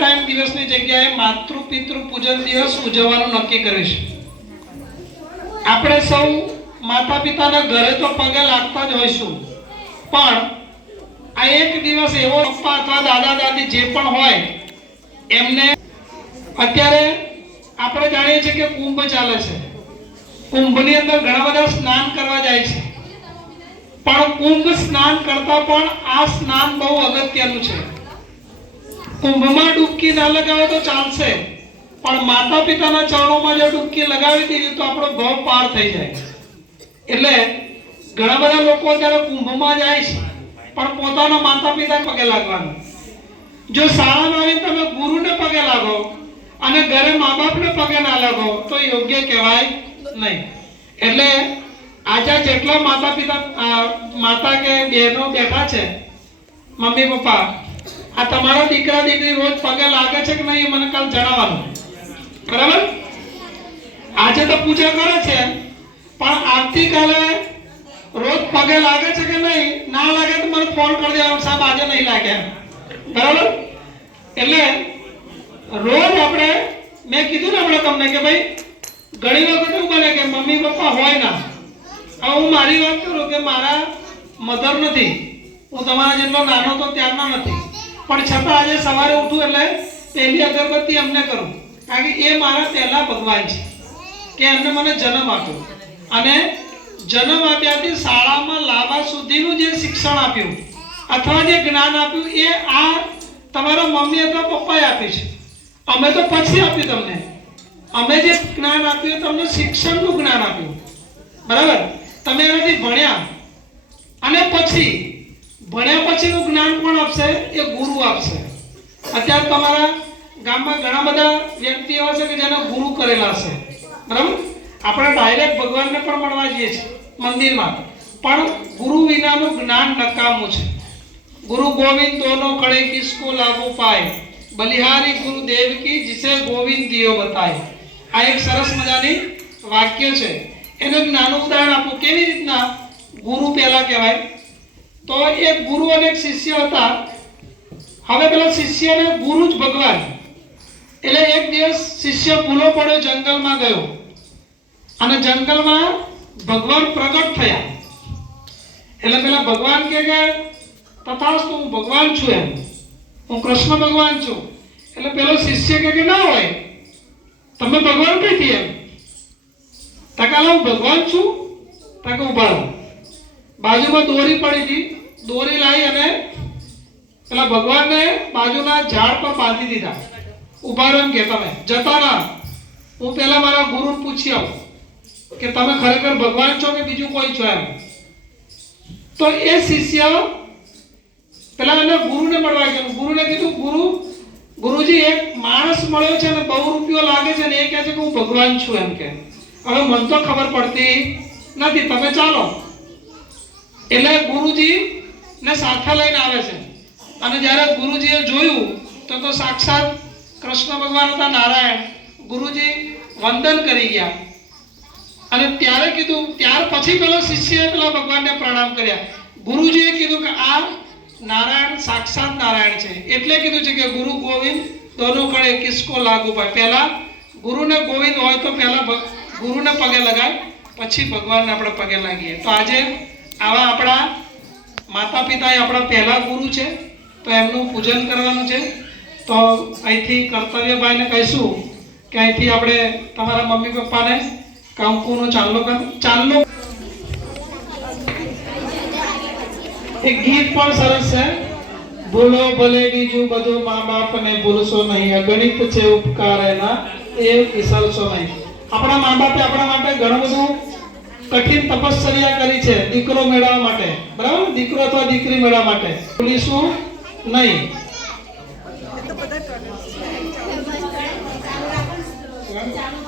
Valentine દિવસની જગ્યાએ માતૃ પિતૃ પૂજન દિવસ ઉજવવાનું નક્કી કરીશ આપણે સૌ માતા પિતાના ઘરે તો પગે લાગતા જ હોઈશું. પણ આ એક દિવસ એવો પપ્પા અથવા દાદા દાદી જે પણ હોય, એમને અત્યારે આપણે જાણીએ છીએ કે કુંભ ચાલે છે. કુંભની અંદર ઘણા બધા સ્નાન કરવા જાય છે. પણ કુંભ સ્નાન કરતા પણ આ સ્નાન બહુ અગત્યનું છે. કુંભમાં ડૂબકી ના લગાવે તો ચાલશે. પણ માતા પિતાના ચરણોમાં જો ડૂબકી લગાવી દીધી તો આપણો ભાવ પાર થઈ જાય. એટલે ઘણા બધા લોકો અત્યારે કુંભમાં જાય છે, પણ પોતાના માતા પિતા પગે લાગવાનું. જો શાળામાં આવીને તમે ગુરુને પગે લાગો અને ઘરે મા બાપને પગે ના લાગો તો યોગ્ય કહેવાય નહીં. એટલે આજે જેટલા માતા પિતા માતા કે બહેનો બેઠા છે, મમ્મી પપ્પા આ તમારા દીકરા દીકરી રોજ પગે લાગે છે કે નહીં મને કાલ જણાવવાનું. બરાબર? આજે તો પૂજા કરે છે, પણ આવતીકાલે રોજ પગે લાગે છે કે નહીં, ના લાગે તો મને ફોન કરી દેવાનો સાહેબ, આજે નહીં લાગ્યા બરાબર? એટલે રોજ આપણે, મેં કીધું ને હમણાં તમને કે ભાઈ, ઘણી વખત એવું બને કે મમ્મી પપ્પા હોય ના. હવે હું મારી વાત કરું કે મારા મધર નથી. હું તમારા જેટલો નાનો તો ત્યારના નથી. પણ છતાં આજે સવારે ઉઠું એટલે પહેલી અગરબત્તી અમને કરું. કારણ કે એ મારા પહેલા ભગવાન છે, કે એમને મને જન્મ આપ્યો. અને જન્મ આપ્યાથી શાળામાં લાવવા સુધીનું જે શિક્ષણ આપ્યું, અથવા જે જ્ઞાન આપ્યું, એ આ તમારા મમ્મી અથવા પપ્પાએ આપ્યું છે. અમે તો પછી આપ્યું તમને. અમે જે જ્ઞાન આપ્યું તમને શિક્ષણનું જ્ઞાન આપ્યું. બરાબર? તમે એનાથી ભણ્યા. અને પછી ભણ્યા પછીનું જ્ઞાન કોણ આપશે? એ ગુરુ આપશે. અત્યારે તમારા ગામમાં ઘણા બધા વ્યક્તિ એવા છે કે જેને ગુરુ કરેલા છે. બરાબર? આપણે ડાયરેક્ટ ભગવાનને પણ મળવા જઈએ છીએ, મંદિરમાં. પણ ગુરુ વિનાનું જ્ઞાન નકામું છે. ગુરુ ગોવિંદ તોનો કળે કિસકો લાગુ પાય. બલિહારી ગુરુ દેવ કી જીસે ગોવિંદ દિયો બતાય. આ એક સરસ મજાની વાક્ય છે. એનું નાનું ઉદાહરણ આપો. કેવી રીતના ગુરુ પહેલાં કહેવાય? તો એક ગુરુ અને એક શિષ્ય હતા. હવે પેલા શિષ્યને ગુરુ જ ભગવાન. એટલે એક દિવસ શિષ્ય ભૂલો પડ્યો, જંગલમાં ગયો. અને જંગલમાં ભગવાન પ્રગટ થયા. એટલે પેલા ભગવાન કે તથાસ્તુ, હું ભગવાન છું એમ. હું કૃષ્ણ ભગવાન છું. એટલે પેલો શિષ્ય કે ના હોય. તમે ભગવાન કઈથી એમ. તકા હું ભગવાન છું. તકે ઊભા રહો. બાજુમાં દોરી પડી હતી. દોરી લાવી અને પેલા ભગવાનને બાજુના ઝાડ પર બાંધી દીધા. ઊભા રમ કે તમે. જતા ના હું પેલા મારા ગુરુને પૂછી આવું કે તમે ખરેખર ભગવાન છો કે બીજું કોઈ છો એમ? તો એ શિષ્ય પેલા એને ગુરુને મળવા ગયો. ગુરુને કીધું, ગુરુ, ગુરુજી, એક માણસ મળ્યો છે અને બહુ રૂપિયો લાગે છે ને એ કહે છે કે હું ભગવાન છું એમ કે. હવે મને તો ખબર પડતી નથી. તમે ચાલો. એટલે ગુરુજી ને સાથે લઈને આવે છે. અને જ્યારે ગુરુજીએ જોયું, તો તો સાક્ષાત કૃષ્ણ ભગવાન હતા નારાયણ. ગુરુજી વંદન કરી ગયા. અને ત્યારે કીધું, ત્યાર પછી પેલો શિષ્યએ પેલા ભગવાનને પ્રણામ કર્યા. ગુરુજીએ કીધું કે આ નારાયણ સાક્ષાત નારાયણ છે. એટલે કીધું છે કે ગુરુ ગોવિંદ દોનો કળે કિસકો લાગુ પાય. પહેલાં ગુરુને ગોવિંદ હોય તો પહેલાં ગુરુને પગે લગાય, પછી ભગવાનને આપણે પગે લાગીએ. તો આજે આવા આપણા માતા પિતા એ આપણા પહેલા ગુરુ છે, તો એમનું પૂજન કરવાનું છે. તો અહીંથી કર્તવ્યભાઈને કહીશું કે અહીંથી આપણે તમારા મમ્મી પપ્પાને કંકુનો ચાંદલો કર ચાંદલો. એક ગીત પણ સરસ છે. ભૂલો ભલે બીજું બધું મા બાપને ભૂલશો નહીં, અગણિત છે ઉપકાર એના, એ વિસરશો નહીં. આપણા મા બાપે આપણા માટે ઘણું બધું કઠિન તપશ્ચર્યા કરી છે દીકરો મેળવવા માટે. બરાબર? દીકરો અથવા દીકરી મેળવવા માટે. ભૂલીશું નહીં. બધા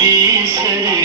দিশে